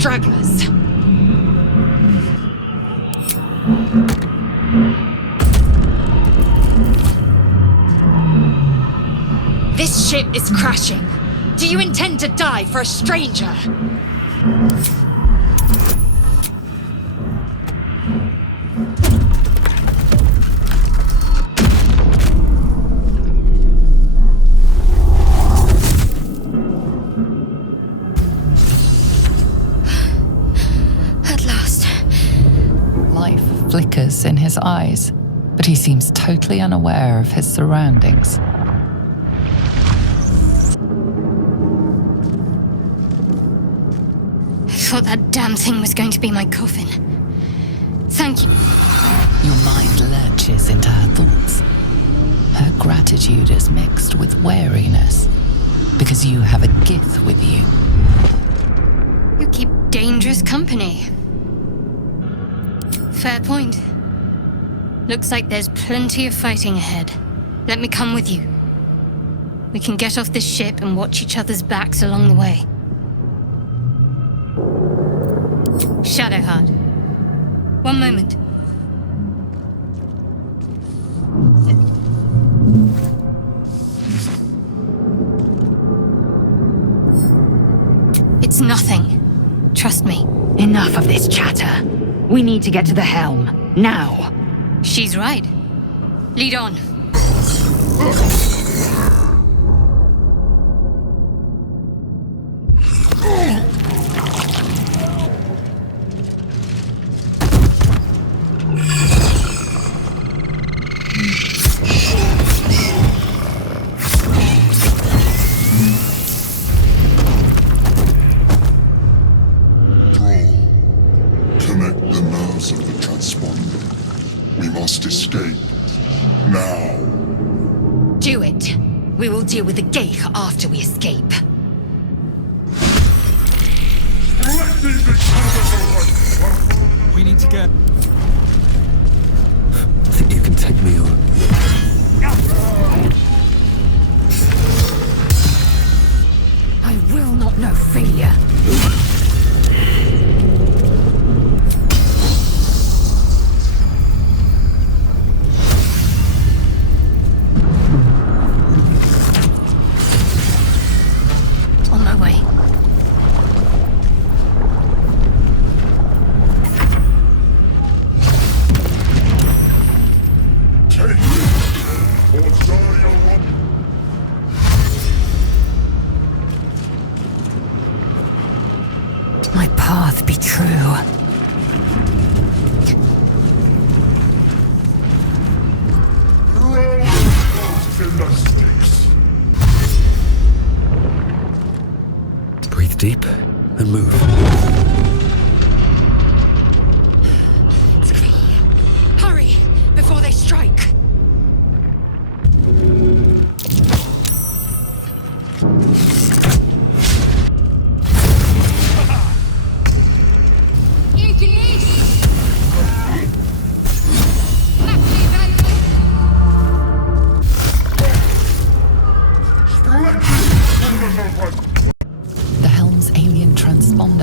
stragglers. This ship is crashing. Do you intend to die for a stranger? At last. Life flickers in his eyes, but he seems totally unaware of his surroundings. I thought that damn thing was going to be my coffin. Thank you. Your mind lurches into her thoughts. Her gratitude is mixed with wariness, because you have a Gith with you. You keep dangerous company. Fair point. Looks like there's plenty of fighting ahead. Let me come with you. We can get off this ship and watch each other's backs along the way. Shadowheart. One moment. It's nothing. Trust me. Enough of this chatter. We need to get to the helm. Now. She's right. Lead on. Deal with the Geich after we escape. We need to get... Think you can take me on? I will not know failure. My path be true. Breathe deep and move. Hurry, before they strike. The helm's alien transponder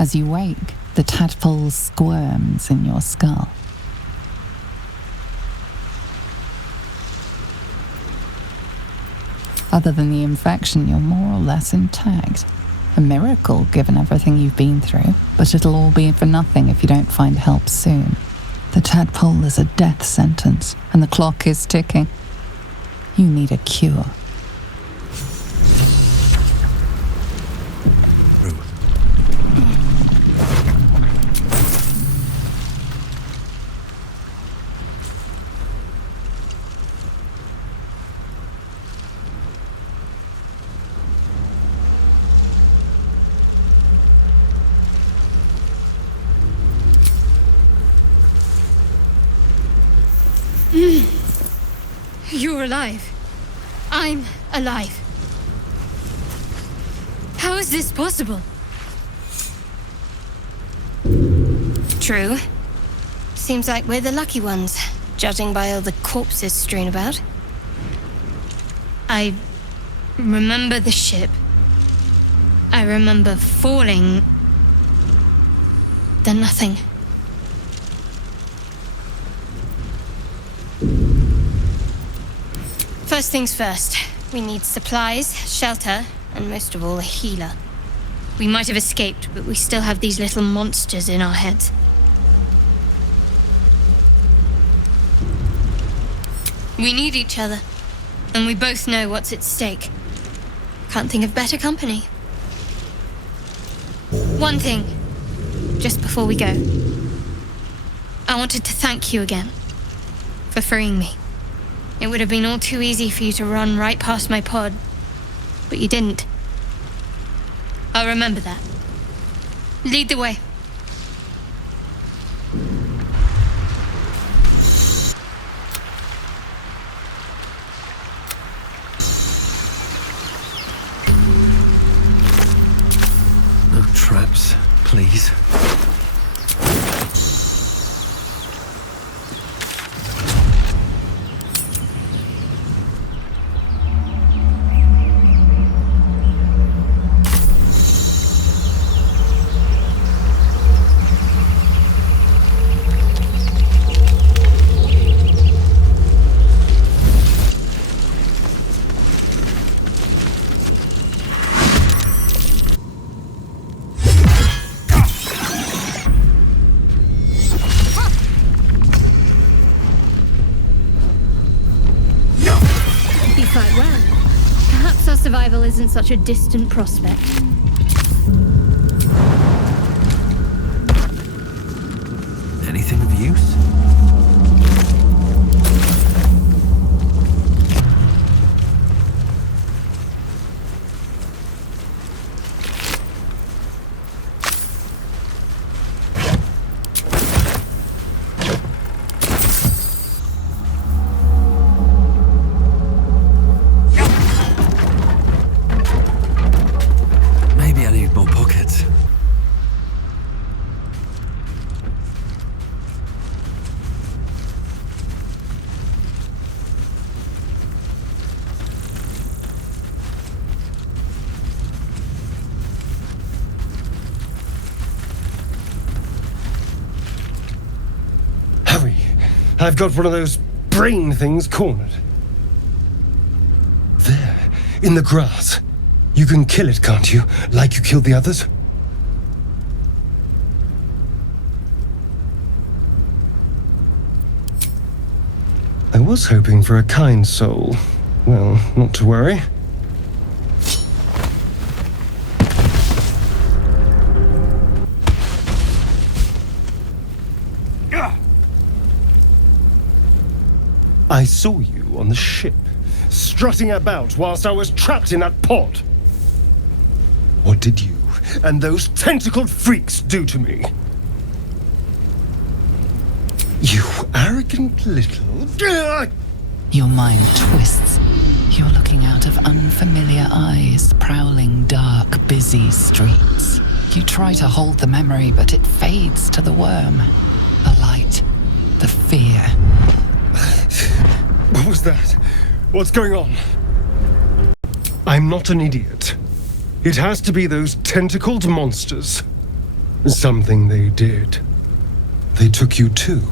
As you wake, the tadpole squirms in your skull. Other than the infection, you're more or less intact. A miracle, given everything you've been through, but it'll all be for nothing if you don't find help soon. The tadpole is a death sentence, and the clock is ticking. You need a cure. You're alive. I'm alive. How is this possible? True. Seems like we're the lucky ones, judging by all the corpses strewn about. I remember the ship. I remember falling. Then nothing. First things first, we need supplies, shelter, and most of all, a healer. We might have escaped, but we still have these little monsters in our heads. We need each other, and we both know what's at stake. Can't think of better company. One thing, just before we go. I wanted to thank you again for freeing me. It would have been all too easy for you to run right past my pod, but you didn't. I'll remember that. Lead the way. No traps, please. Survival isn't such a distant prospect. Anything of use? I've got one of those brain things cornered. There, in the grass. You can kill it, can't you? Like you killed the others? I was hoping for a kind soul. Well, not to worry. I saw you on the ship, strutting about whilst I was trapped in that pod. What did you and those tentacled freaks do to me? You arrogant little... Your mind twists. You're looking out of unfamiliar eyes, prowling dark, busy streets. You try to hold the memory, but it fades to the worm. The light. The fear. What was that? What's going on? I'm not an idiot. It has to be those tentacled monsters. Something they did. They took you too.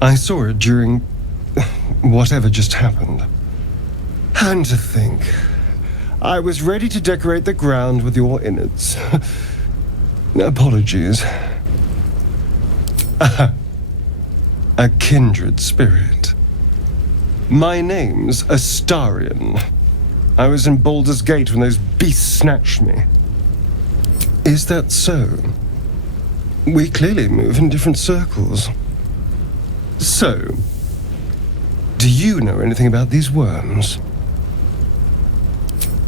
I saw it during whatever just happened. And to think, I was ready to decorate the ground with your innards. Apologies. A kindred spirit. My name's Astarion. I was in Baldur's Gate when those beasts snatched me. Is that so? We clearly move in different circles. So, do you know anything about these worms?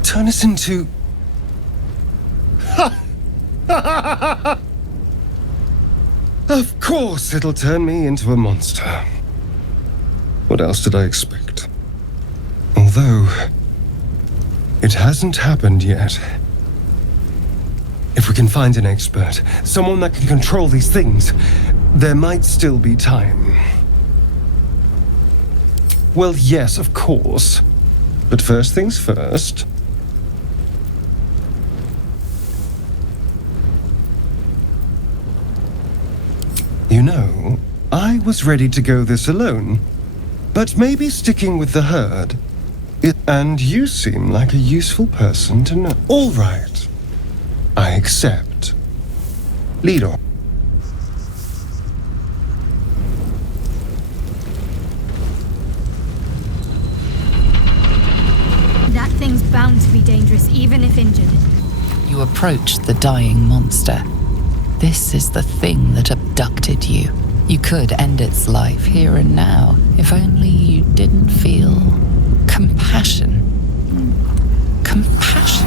Turn us into... Of course it'll turn me into a monster. What else did I expect? Although, it hasn't happened yet. If we can find an expert, someone that can control these things, there might still be time. Well, yes, of course. But first things first. You know, I was ready to go this alone, but maybe sticking with the herd. And you seem like a useful person to know. All right. I accept. Lead on. That thing's bound to be dangerous, even if injured. You approach the dying monster. This is the thing that abducted you. You could end its life here and now, if only you didn't feel compassion. Compassion.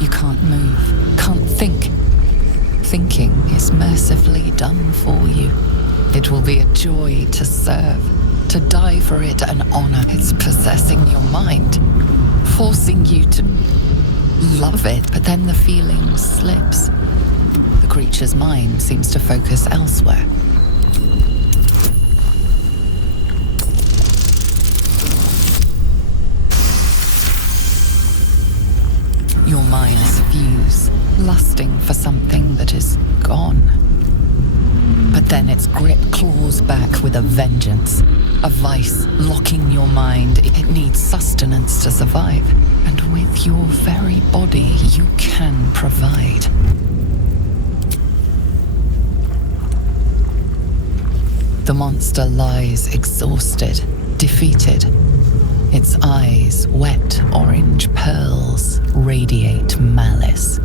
You can't move, can't think. Thinking is mercifully done for you. It will be a joy to serve, to die for it an honor. It's possessing your mind, forcing you to love it, but then the feeling slips. The creature's mind seems to focus elsewhere. Your minds fuse, lusting for something that is gone. But then its grip claws back with a vengeance. A vice locking your mind. It needs sustenance to survive. And with your very body, you can provide. The monster lies exhausted, defeated. Its eyes, wet orange pearls, radiate malice.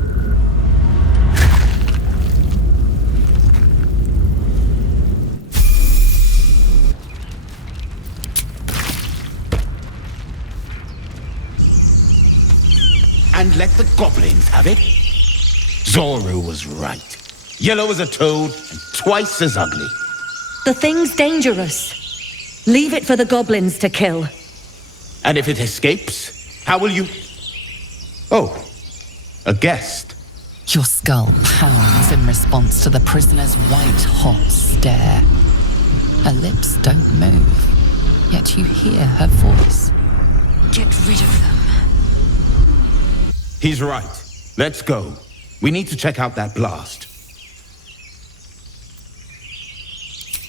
And let the goblins have it? Zoru was right. Yellow as a toad and twice as ugly. The thing's dangerous. Leave it for the goblins to kill. And if it escapes, how will you... Oh, a guest. Your skull pounds in response to the prisoner's white-hot stare. Her lips don't move, yet you hear her voice. Get rid of them. He's right. Let's go. We need to check out that blast.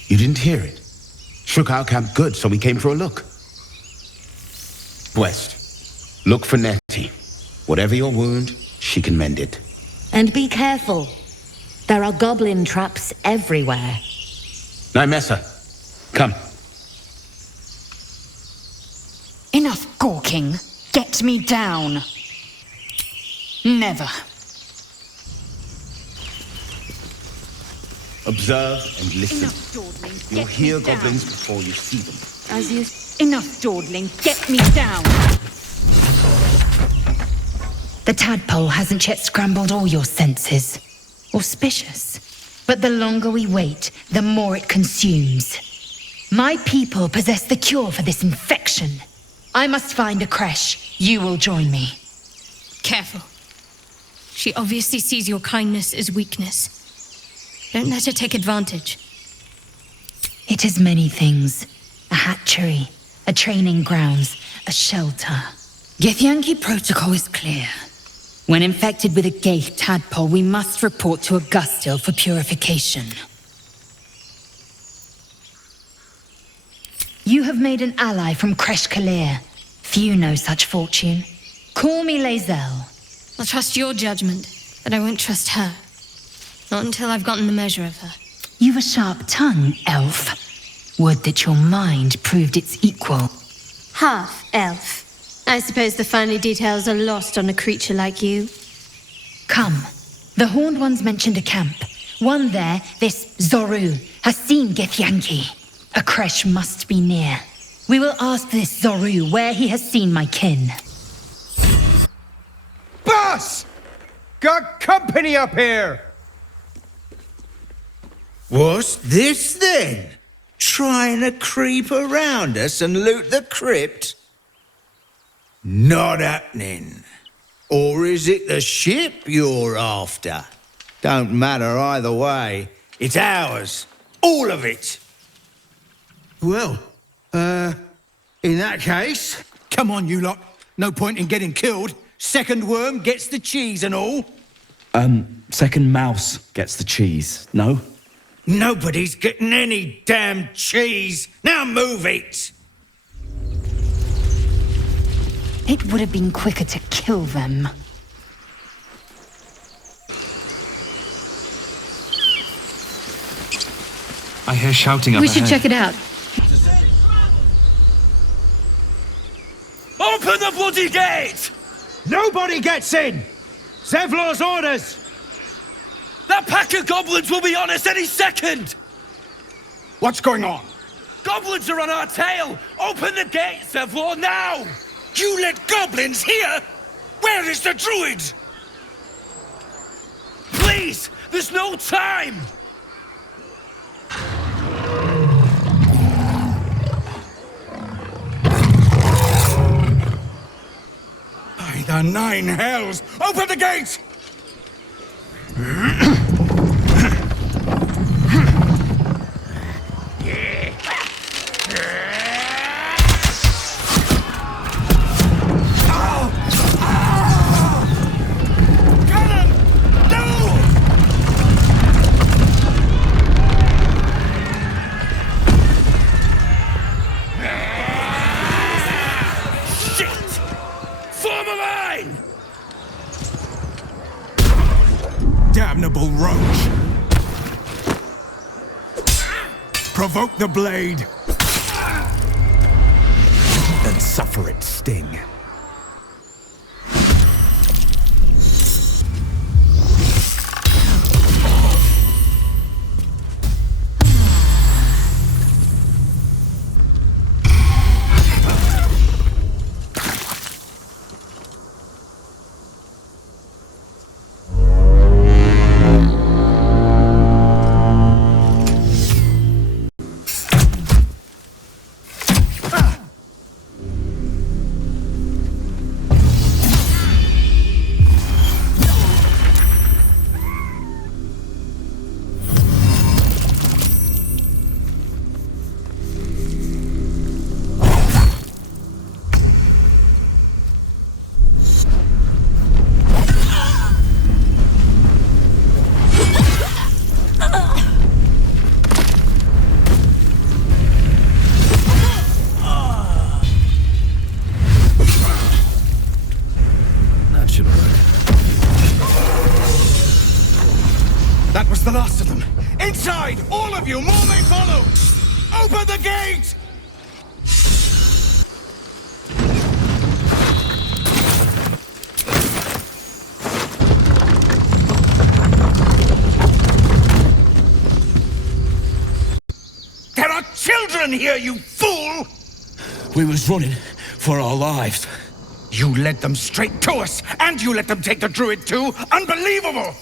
You didn't hear it? Shook our camp good, so we came for a look. West, look for Nettie. Whatever your wound, she can mend it. And be careful. There are goblin traps everywhere. Nymessa, come. Enough gawking. Get me down. Never. Observe and listen. Enough dawdling. You'll Get hear me down. goblins before you see them. As you... Enough dawdling. Get me down. The tadpole hasn't yet scrambled all your senses. Auspicious. But the longer we wait, the more it consumes. My people possess the cure for this infection. I must find a creche. You will join me. Careful. She obviously sees your kindness as weakness. Don't let her take advantage. It is many things. A hatchery, a training grounds, a shelter. Githyanki protocol is clear. When infected with a Gaith tadpole, we must report to Augustil for purification. You have made an ally from Kresh Kalir. Few know such fortune. Call me Lae'zel. I'll trust your judgment, but I won't trust her. Not until I've gotten the measure of her. You've a sharp tongue, elf. Would that your mind proved its equal. Half elf. I suppose the finer details are lost on a creature like you. Come. The Horned Ones mentioned a camp. One there, this Zoru, has seen Githyanki. A Kresh must be near. We will ask this Zoru where he has seen my kin. Boss! Got company up here! What's this then? Trying to creep around us and loot the crypt? Not happening. Or is it the ship you're after? Don't matter either way. It's ours. All of it. Well, in that case, come on, you lot. No point in getting killed. Second worm gets the cheese and all. Second mouse gets the cheese, no? Nobody's getting any damn cheese. Now move it. It would have been quicker to kill them. I hear shouting up We ahead. should check it out. Open the bloody gate! Nobody gets in! Zevlor's orders! That pack of goblins will be on us any second! What's going on? Goblins are on our tail! Open the gate, Zevlor, now! You let goblins here? Where is the druid? Please! There's no time! By the nine hells! Open the gate! Damnable roach! Provoke the blade! And suffer its sting. That was the last of them. Inside! All of you! More may follow! Open the gate! There are children here, you fool! We was running for our lives. You led them straight to us, and you let them take the druid too? Unbelievable!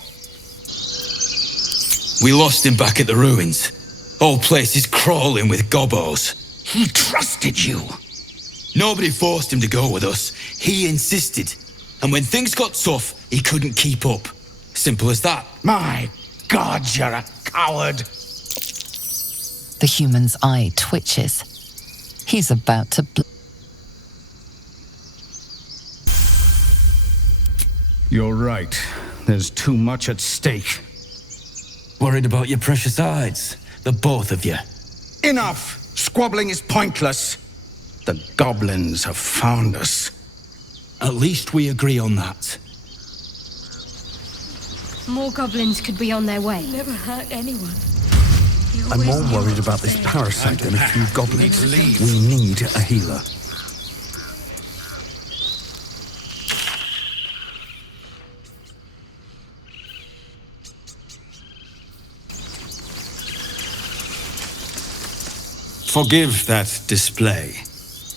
We lost him back at the ruins. Whole place is crawling with gobbos. He trusted you. Nobody forced him to go with us. He insisted. And when things got tough, he couldn't keep up. Simple as that. My God, you're a coward. The human's eye twitches. He's about to You're right. There's too much at stake. Worried about your precious hides, the both of you. Enough! Squabbling is pointless. The goblins have found us. At least we agree on that. More goblins could be on their way. Never hurt anyone. I'm more worried about this parasite than a few goblins. We need a healer. Forgive that display.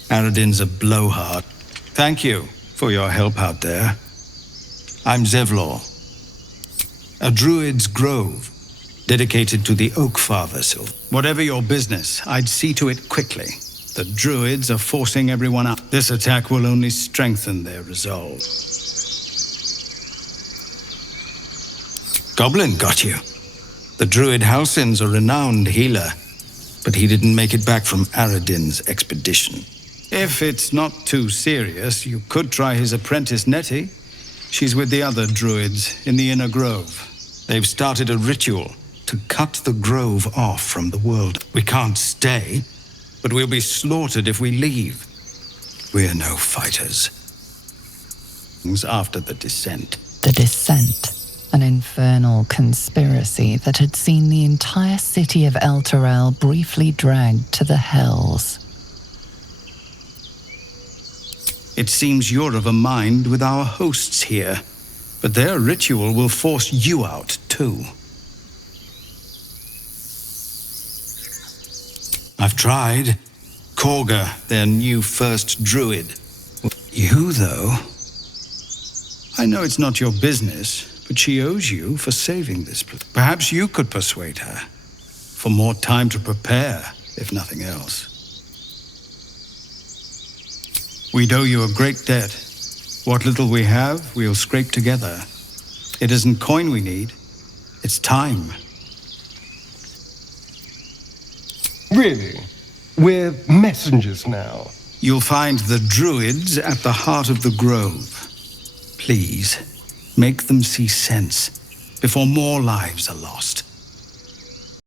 Aradin's a blowhard. Thank you for your help out there. I'm Zevlor. A druid's grove, dedicated to the Oak Father. Whatever your business, I'd see to it quickly. The druids are forcing everyone up. This attack will only strengthen their resolve. Goblin got you. The druid Halsin's a renowned healer, but he didn't make it back from Aradin's expedition. If it's not too serious, you could try his apprentice Nettie. She's with the other druids in the inner grove. They've started a ritual to cut the grove off from the world. We can't stay, but we'll be slaughtered if we leave. We're no fighters. After the descent. The Descent, an infernal conspiracy that had seen the entire city of Elturel briefly dragged to the hells. It seems you're of a mind with our hosts here, but their ritual will force you out too. I've tried. Korga, their new first druid. You, though? I know it's not your business, but she owes you for saving this place. Perhaps you could persuade her. For more time to prepare, if nothing else. We'd owe you a great debt. What little we have, we'll scrape together. It isn't coin we need, it's time. Really? We're messengers now. You'll find the druids at the heart of the grove. Please, make them see sense before more lives are lost.